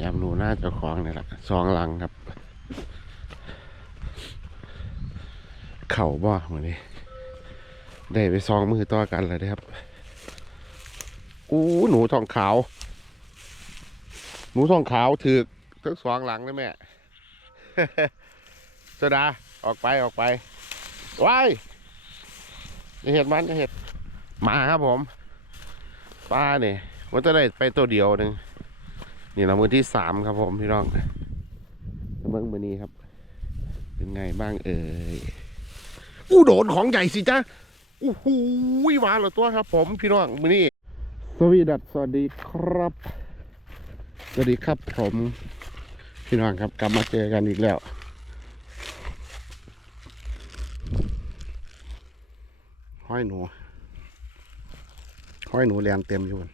ยามหนูหน้าเจ้าของนี่แหละซองหลังครับ เข่าบ่เหมือนนี้ ได้ไปซองมือต่อกันเลยนะครับ อู้หนูทองขาว หนูทองขาวถือทั้งสองหลังเลยแม่โซดาออกไปออกไปว้ายเห็ดมันเห็ดมาครับผมป้าเนี่ยมันจะได้ไปตัวเดียวหนึ่ง นี่เรามือที่สามครับผมพี่น้องเบิ้งมือนี้ครับ เป็นไงบ้างเอ่ยอู้โดนของใหญ่สิจ้าอู้หูยหวานเหลือตัวครับ ผมพี่น้องมือนี้สวีดัสสวัสดีครับ สวัสดีครับผมพี่น้องครับกลับมาเจอกันอีกแล้วห้อยหนูห้อยหนูแลนเต็มอยู่มัน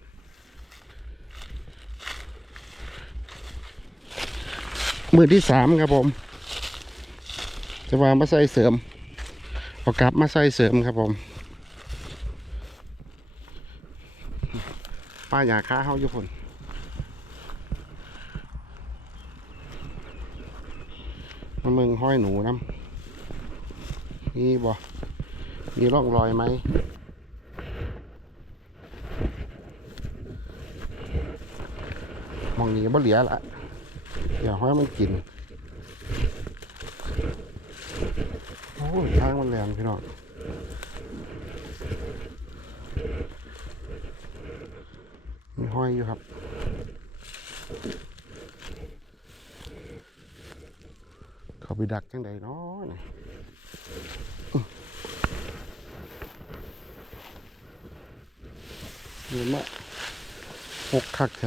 มือที่สามครับผม จะวางมาใส่เสริมเอากลับมาใส่เสริมครับผมป้าอยากค้าเฮาอยู่คนมามึงห้อยหนูน้ำนี่บ่มีร่องรอยไหมมองนี้บ่เหลือละ อย่าห้มันกิน โอ้ยทางมันแรงพี่น้องมีห้อยอยู่ครับเขาไปดักจังใดเนาะนี่เห็นไหมหกคักแ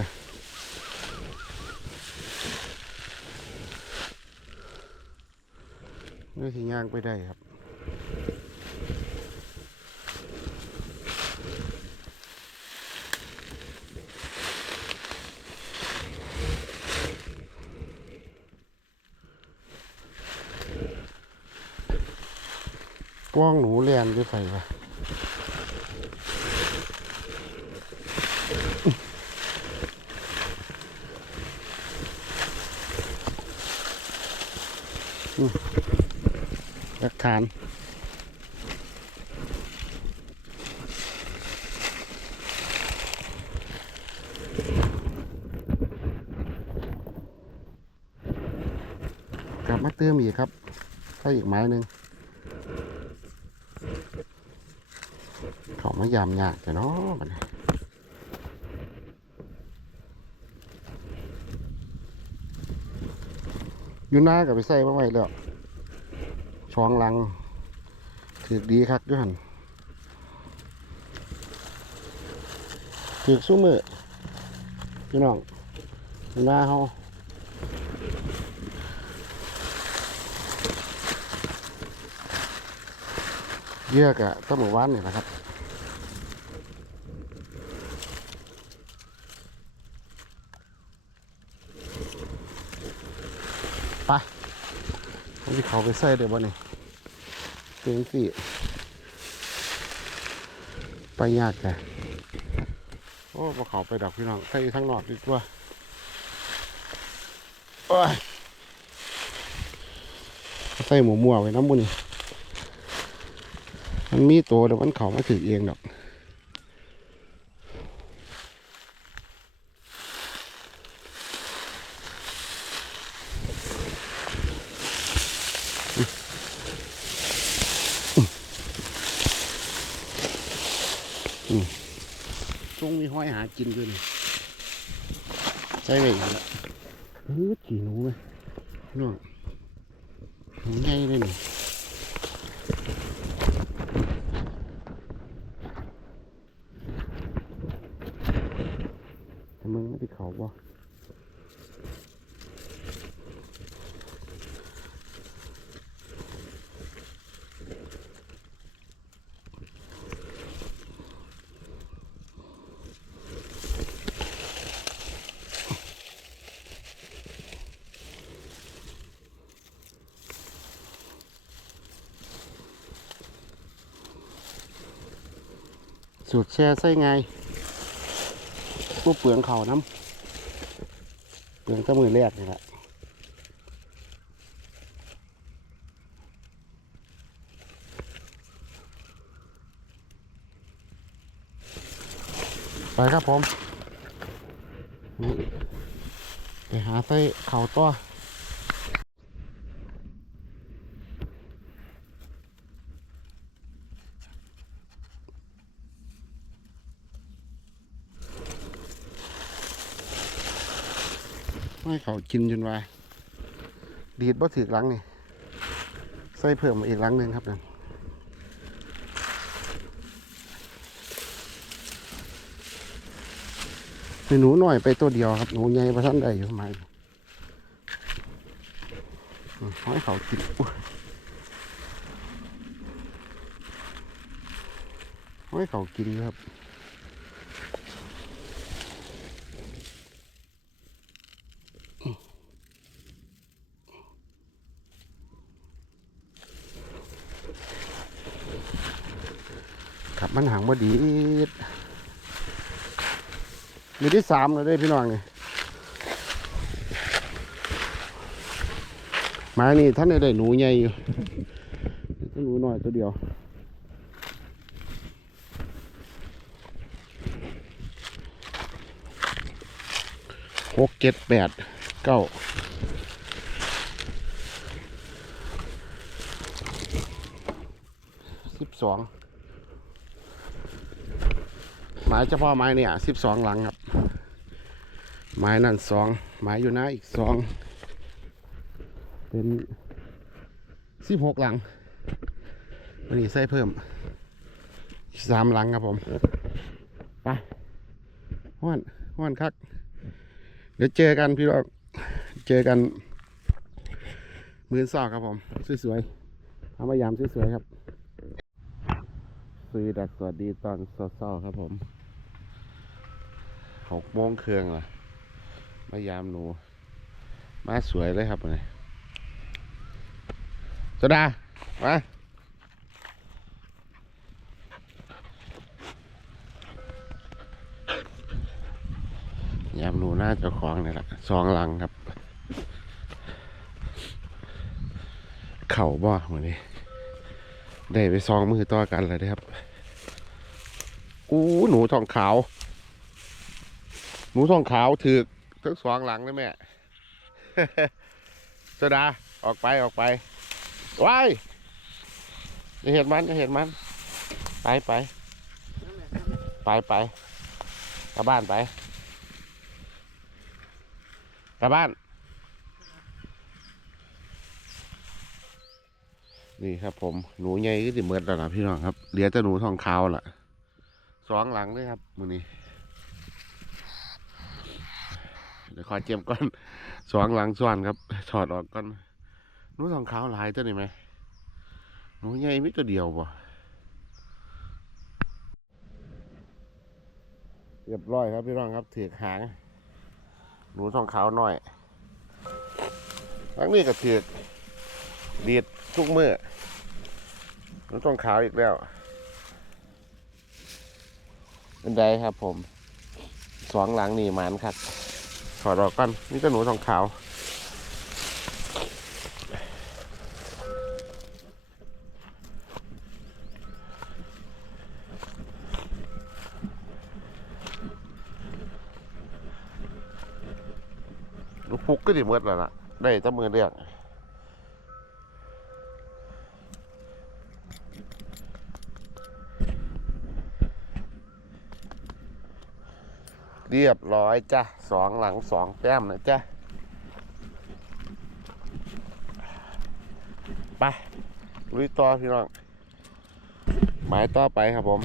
ท้นี่สิย่างไปได้ครับกว้างหนูเรียนด้วยไฟปะ ฐาน กลับมาเติมอีกครับใส่อีกไม้หนึ่งเขามายามยากจะเนาะบันอยู่หน้ากับไปใส่มาไว้แล้ว ช่องลังถือดีครับด้วยหันถือสู้มือพี่น้องหน้าเขาเยือกอะตั้งหมู่บ้านนี่นะครับ อันที่เขาไปใส่เดี๋ยวบ่นี่เพียงสี่ไปยากแกโอ้พอเขาไปดักพี่น้องใส่ทั้งนอกดีกว่าโอ้ยใส่หมูมั่วไว้น้ำบุนี่มันมีตัวเดี๋ยวมันเขามาถือเองดอกช่วงมีห้อยหา กินด้วยนี่ใส่ไว้อย่างละเฮ้ยขี่หนูไหมพี่น้องหนูใหญ่เลยนี่แต่มึงไม่ได้เขาบ่ สูตรแช่ใส่ไงผู้เปลืองเขาน้ำไปเพิ่งก็มือแรกนี่แหละไปครับผม ไปหาไส้เขาตัว ไม่เขากินจนว่าดีดบ่ถือกลังนี่ใส่เพิ่มมาอีกลังหนึ่งครับนั่นหนูหน่อยไปตัวเดียวครับหนูใหญ่ประทันได้อยู่ไหมให้เขากินให้เขากินครับ มันหางบดีดมีที่สามแล้วได้พี่น้องนี่มานี่ท่านได้หนูใหญ่อยู่ก็หนูน้อยตัวเดียวหกเจ็ดแปดเก้าสิบสอง หมายเฉพาะไม้เนี่ยสิบสองหลังครับ ไม้นั่นสองไม้อยู่นะอีกสองเป็นสิบหกหลังวันนี้ใส่เพิ่มสามหลังครับผมไปห้อนห้อนคัก เดี๋ยวเจอกันพี่น้องเจอกัน มือสอกครับผม สวยๆทำมายามสวยๆครับสวีดักสวัสดีตอนเศร้าๆครับผม หกโมงเครื่องล่ะมายามหนู มาสวยเลยครับเลยโซดา มายามหนูหน้าเจ้าของนี่แหละสองลังครับ เข่าบ่เหมือนนี้ ได้ไปซองมือต่อกันเลยนะครับ อู้หนูทองขาว หนูทองขาวถือทั้งสองหลังเลยแม่โซดาออกไปออกไปว้ายจะเห็นมันจะเห็นมัน ไปไปไปไปกลับบ้านไปกลับบ้าน นี่ครับผมหนูใหญ่ก็จะเมิดแล้วนะพี่น้องครับเหลือแต่หนูทองขาวล่ะสองหลังเลยครับมือนี้ เดี๋ยวขอเจียมก่อนสองหลังส่วนครับ ถอดออกก่อนนู้ทองขาวหลายตัวนี่ไหมนู้ใหญ่ไมิตัวเดียวบ่เรียบร้อยครับพี่น้องครับถือกหางหนูทองขาวหน่อยทั้งนี้ก็ถือกดีดทุกเมื่อหนูทองขาวอีกแล้วเป็นไดครับผม สองหลังนี่หมันครับ ถอดออกก่อนนี่ตะหนูทองขาวลูกฟุกก็ดิเมื่อแล้วล่ะ ได้จะมือเรียก เรียบร้อยจ้ะสองหลังสองแต้มนะจ้ะไปลุยต่อพี่น้องหมายต่อไปครับผม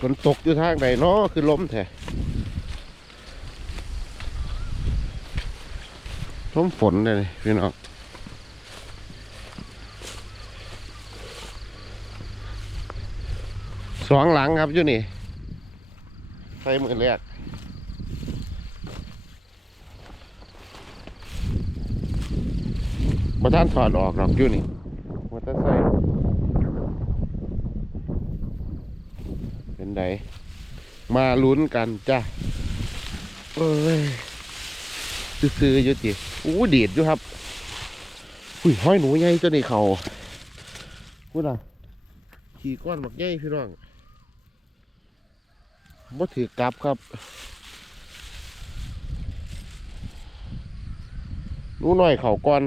ฝนตกอยู่ทางไหนเนาะคือล้มแท้ลมฝนเลยพี่น้อง สองหลังครับอยู่นี่ใส่มือแรกบ่ท่านถอดออกหรอกอยู่นี่มอเตอร์ไซค์เป็นไดมาลุ้นกันจ้ะเอ้ยซื้อๆอยู่ติอู้ดีดอยู่ครับอุ้ยห้อยหนูใหญ่ตัวนี้เขาพูดอะขี่ก้อนบักใหญ่พี่น้อง บ่ถือกลับครับหนูน้อยเขาก้อน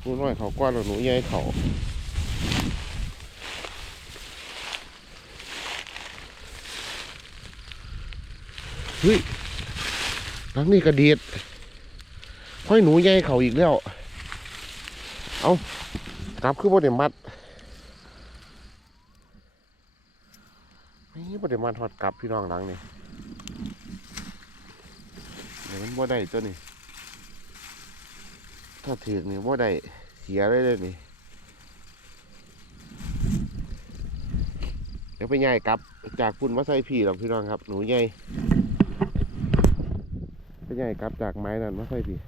หนูน้อยเขาก้อนแล้วหนูใหญ่เขาเฮ้ยหลังนี้กระเดียดห้อยหนูใหญ่เขาอีกแล้ว เอากลับคือบ่ได้มัด นี่บ่ได้มัดฮอดกลับพี่น้องหลังนี่เดี๋ยวมันบ่ได้ตัวนี้ ถ้าถือนี่บ่ได้เสียเลยเลยนี่ เดี๋ยวไปย่ายกลับ จากพุ่นมาใส่พี่หรอกพี่น้องครับ หนูใหญ่ไปใหญ่กลับจากไม้นั่นมาใส่พี่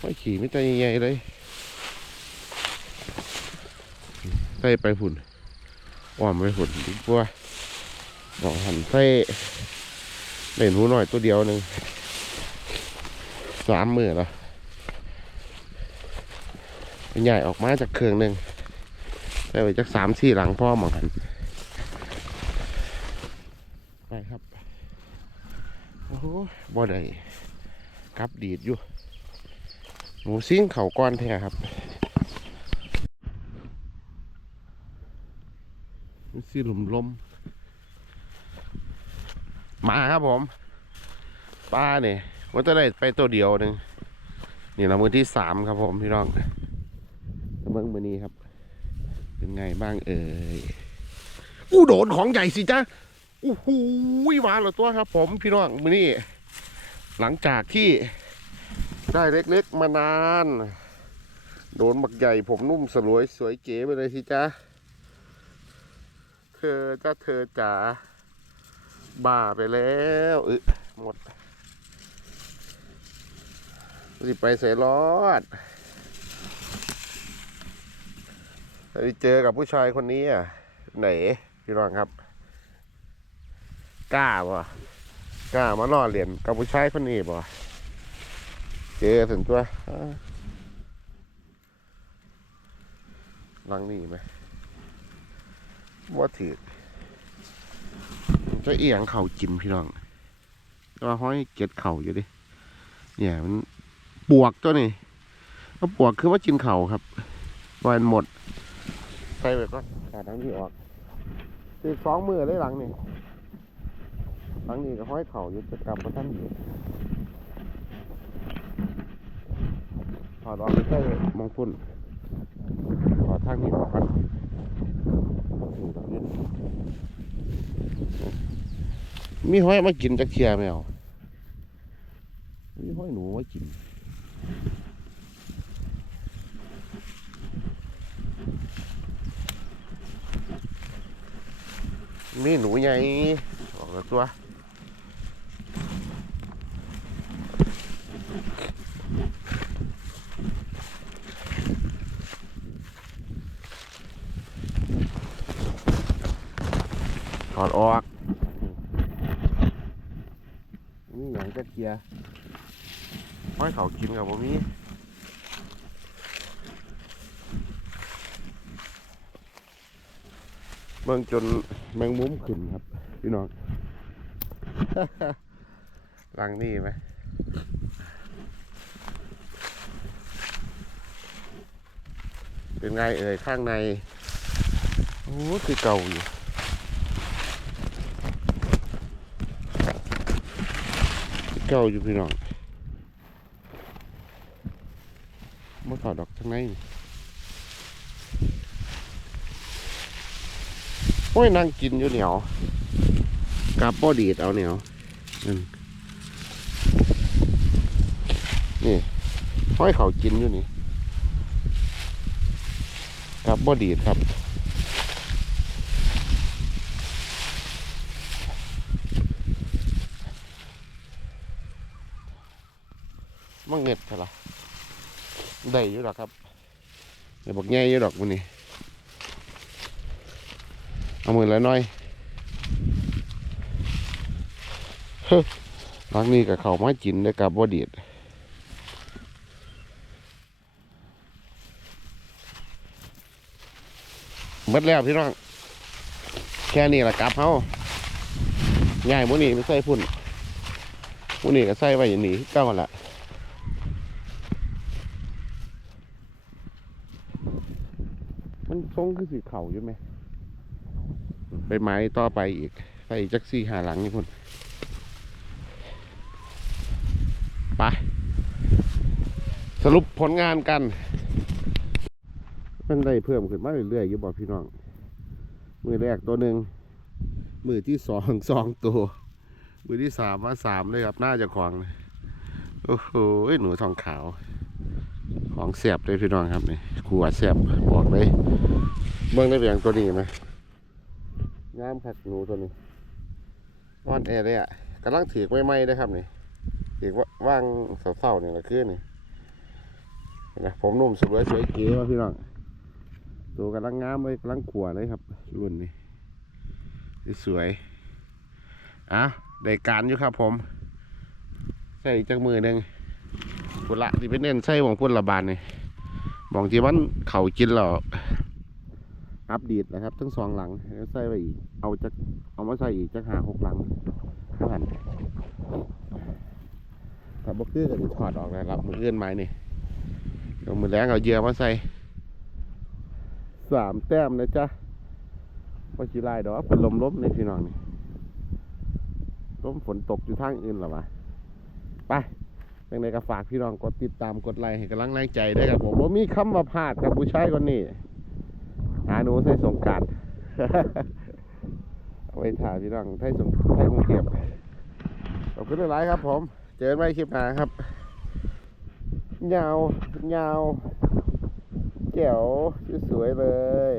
ไม่ขี่ไม่ใจใหญ่เลยใส่ไปฝุ่น อ่อมไปฝุ่นดีกว่าบอกหันใส่เล่นหูหน่อยตัวเดียวหนึ่งสามหมือแล้วใหญ่ออกมาจากเครื่องหนึ่งใส่ไปจากสามสี่หลังพ่อหมองหันไปครับ โอ้โหบ่ได้กับดีดอยู่ หมูซิ่งเขาก้อนแท้ครับ มันสิลมลม มาครับผมป้าเนี่ยว่าจะได้ไปตัวเดียวหนึ่งนี่เรามือที่สามครับผมพี่น้องเบิ้งมือนี้ครับ เป็นไงบ้างเอ่ยอู้โดนของใหญ่สิจ้าโอ้โหมาแล้วตัวครับ ผมพี่น้องมือนี้ หลังจากที่ได้เล็กๆมานาน โดนบักใหญ่ผมนุ่มสลวยสวยเก๋ไปเลยสิจ๊ะเธ อจ้าเธอจ๋าบ้าไปแล้วอึหมดสิไปใส่รอดไปเจอกับผู้ชายคนนี้อะ ไหน พี่น้องครับ กล้าบ่กล้ามาล่อเหรียญกับผู้ชายคนนี้บ่เจอถึงตัวหลังนี่ไหม ว่าถือจะเอียงเข่าจิ้มพี่น้องแตัวาห้อยเก็ดเข่าอยู่ดิเนี่ยมันปวกตัวนี้ก็ปวกคือว่าจินเข่าครับวันหมดใส่ไปก่อนขาดทั้งที่ออกตีสองมือเลยหลังนี่หลังนี้ก็ห้อยเข่าอยู่จะกลับมาท่านอยู่ถอดออกไปใส่มองพุ่นถอดทางนี้ออกกัน นี่ตรงนี้มีห้อยมากินจักเทียไหมเอามีห้อยหนูมากินมีหนูใหญ่ออกตัว ถ อดออกนี่อย่างจะเกียร์ห้อยเขากินกับผมนี้เบิ่งจนแมงมุมขึ้นครับ พี่น้องหลังนี่ไหมเป็นไงเอ่ยข้างใน โอ้คือเก่าอยู่ เก่าอยู่พี่น้องมาถอดดอกทั้งในนี่โอ้ยนั่งกินอยู่เหนียวกับป้อดีดเอาเหนียวนี่ห้อยเขากินอยู่นี่กับป้อดีดครับ มังเงียบเถอะล่ะ ได้อยู่ดอกครับเดี๋ยวบอกแง่อยู่ดอกมันนี่เอามือละหน้อยฮ้ยรักนี้กับเขาวมาจินได้กับบ่าเดียดหมดแล้วพี่น้อง แค่นี้แหละกลับเฮาง่ายมูนี่ไม่ใส่พุ่นมูนี่ก็ใส่ไว้อย่างนี้เก้าละ มันทรงคือสีเข่าอยู่ไหมไปไม้ต่อไปอีกใส่จักซี่หาหลังนี่พุ่นไปสรุปผลงานกัน มันได้เพิ่มขึ้นมาเรื่อยๆอยู่บอกพี่น้อง มือแรกตัวหนึ่งมือที่สองสองตัว มือที่สามมาสามเลยครับหน่าจะของเลยโอ้โหหนูทองขาว ของเสียบเลยพี่น้องครับนี่ขวดเสียบบอกเลยเบื้องได้เบียงตัวนี้ไหมงามคักหนูตัวนี้วอนแอร์เลยอะกำลังถือไม่ไหม้ได้ครับนี่ถือว่าว่างเศร้าๆนี่แหละคือนี่เห็นไหมผมนุ่มสวยสวยเก๋ว่ะพี่น้องตัวกำลังงามเลยกำลังขวเลยครับรุ่นนี้สวยอะได้การอยู่ครับผม ใส่จักมือหนึ่ง พุ่นละที่เป็นเน้นใส่หมองพุ่นระบานนี่หมองที่มันเข่ากินแล้วอัปเดตนะครับ ทั้งสองหลังแล้วใส่ไปอีกเอาจะเอามาใส่อีกจะหาหกหลังเท่านั้นถ้าบกคือก็จะถอดออกนะครับมือเอื้อนไม้นี่ลงมือแรงเอาเยื่อมาใส่สามแต้มนะจ๊ะพอชีไล่ดอกเป็นลมล้มในพี่น้องนี่ล้มฝนตกอยู่ทางอื่นหรอวะไป ยังไงก็ฝากพี่น้องกดติดตามกดไลค์ให้กำลังแรงใจด้วยครับผมผมมีคำว่าพลาดกับผู้ชายคนนี้หาหนูใส่สงการเอาไปถ่ายพี่น้องไทยสงไทยกรุงเทพขอบคุณหลายครับ ผม เจอกันใหม่คลิปหน้าครับยาวยาวแจ๋วสวยเลย